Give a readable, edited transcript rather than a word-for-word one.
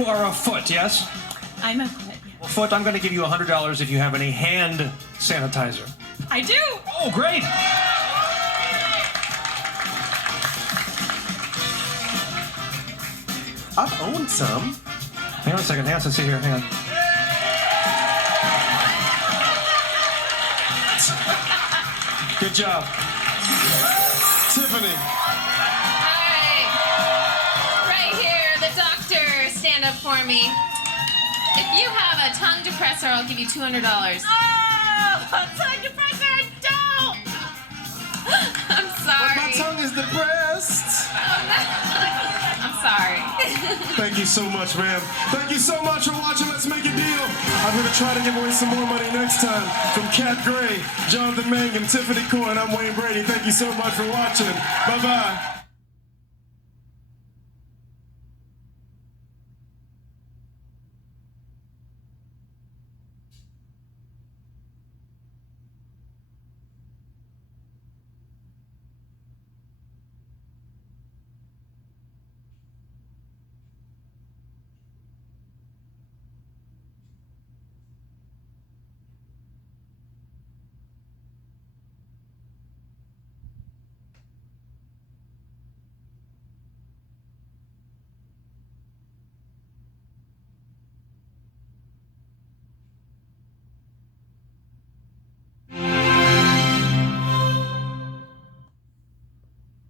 you are a Foot, yes? I'm a Foot. Well, Foot, I'm going to give you $100 if you have any hand sanitizer. I do. Oh, great. I've owned some. Hang on a second. Hang on. Let's see here. Hang on. Good job. Tiffany. Right here, the doctor, stand up for me. If you have a tongue depressor, I'll give you $200. Oh, tongue depressor, I don't. I'm But sorry. my tongue is depressed. I'm sorry. Thank you so much, ma'am. Thank you so much for watching Let's Make a Deal. I'm going to try to give away some more money next time. From Kat Gray, Jonathan Mangum, Tiffany Coyne, I'm Wayne Brady. Thank you so much for watching. Bye-bye.